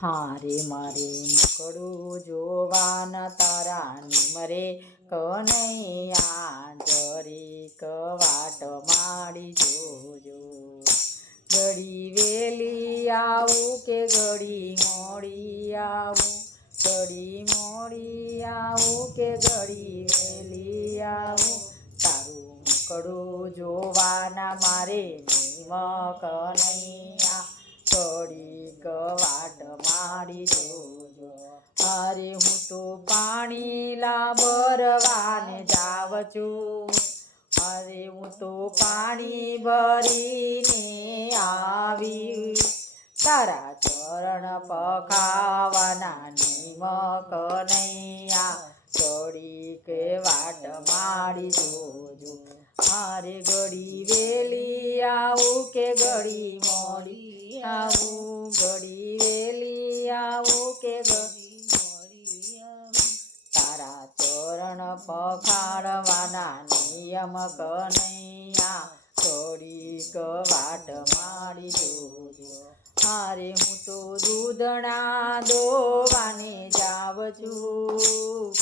હારે મારે મુકડું જોવાના તારા મરે કનૈયા જરીક વાટ માડી જોજો. ઘડી વેલી આવું કે ઘડી મોડી આવું? ઘડી મોડી આવું કે ઘડી વેલી આવું? તારું મુકડું જોવાના મારે નિમક નૈયા ઘડીક વાટ મારી જોજો. અરે હું તો પાણી લાબરવાને જાવ છું. અરે હું તો પાણી ભરીને આવી. તારા ચરણ પખાવાના નિમક નૈયા. કે વાટ મારી જોજો. મારે ઘડી વેલી આવું કે ઘડી મોડી? આવું, ઘડી વેલી આવું કે તારા ચરણ પખાડવાના નિયમ કનૈયા, થોડીક વાટ મારી જોજો. હારે હું તો દૂધણા દોવાને જાવ છું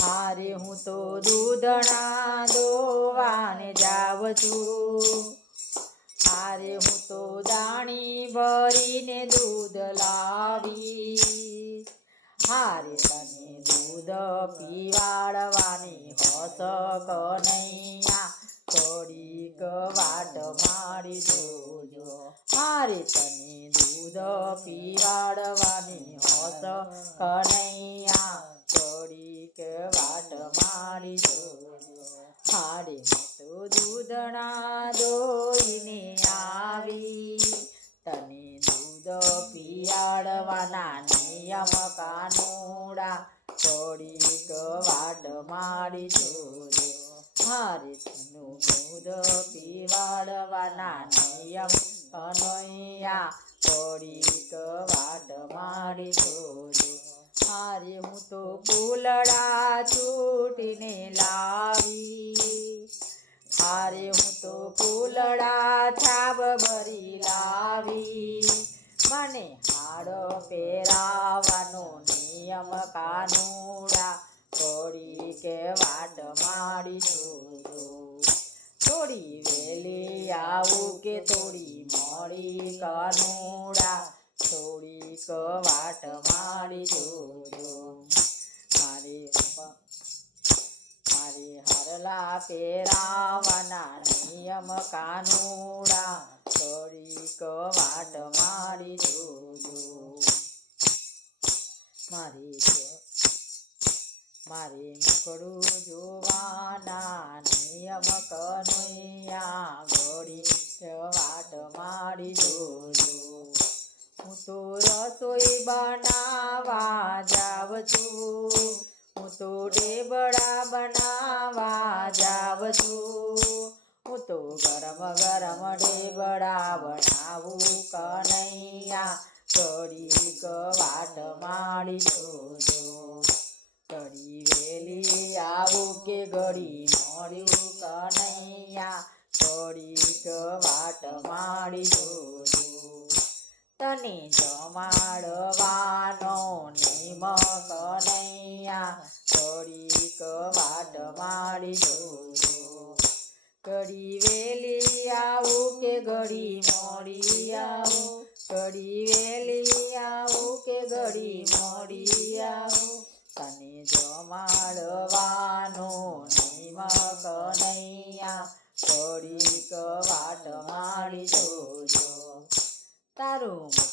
હારે હું તો દૂધણા દોવાને જાવ છું હારે હું તો દાણી ભરીને દૂધ લાવી હારે તને દૂધ પીવાડવાની હોસ કનૈયા, થોડીક વાટ મારી જોજો. હારે તને દૂધ પીવાડવાની હોસ કનૈયા, થોડીક વાટ મારી જોજો. હારે તો તો દૂધણા દોઈને કાનુડા થોડીક વાટ મારી જોજો. મારે તનું દૂધ પીવાડવાના નિયમ કનૈયા થોડીક વાટ મારી જોજો. હારે હું તો ફૂલડા છૂટીને લાવી. હારે હું તો ફૂલડા છાબ ભરી લાવી. મને હાડો પહેરાવાનો નિયમ કાનુડા થોડી કે વાટ માડી જોજો થોડી વેલી આવું કે થોડી મોડી કાનુડા થોડીક વાટ મારી જોજો મારી મારે હરલા ફેરાવાના નિયમ કાનુડા થોડીક વાટ મારી જોજો મારી મારે મુકડું જોવાના નિયમ કનૈયા ઘડી વાટ મારી જોજો. હું તો રસોઈ બનાવા જાવ છું. હું તો ઢેબડા બનાવા જાવ છું. હું તો ગરમ ગરમ ઢેબડા બનાવું કનૈયા. ઘડીક વાટ માડી જોજો. ઘડી વેલી આવું કે ઘડી મળ્યું કનૈયા. ઘડીક વાટ માડી જોજો. તને જમાડવાનો નિમ કનૈયા. થોડીક વાટ માડી જોજો. ઘડી વેલી આવું કે ઘડી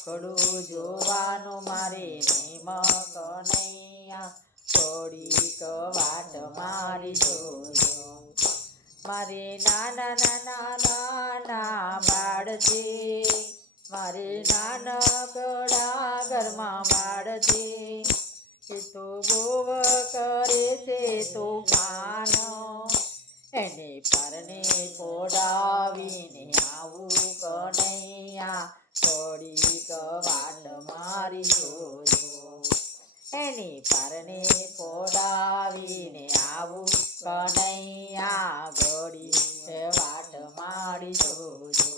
મુખડું જોવાનું મારે નિમક નૈયા. થોડીક વાટ મારી જોજો. મારે નાના નાના નાના બાળ છે. મારે નાનકડા ઘરમાં બાળ એ તો બોવ કરે છે તો માનો. એને પરને પોડાવીને આવું કનૈયા થોડીક વાટ મારી જોજો. એની પરને પોડાવીને આવું કનૈયા ઘડી વાટ મારી જોજો.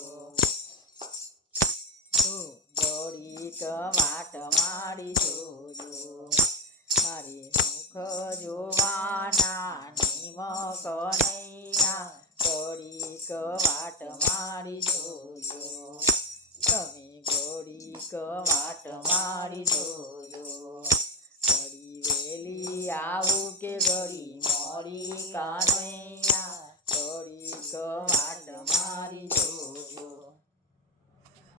તું થોડીક વાટ મારી જોજો. મારી મુખ જોવાના નિમ કનૈયા, થોડીક વાટ મારી જોજો. તમે ઘડીક કવાટ મારી જોયો. ઘડી વેલી આવું કે ઘડી મોડી કાનૈયા. થોડીક કવાટ મારી જોજો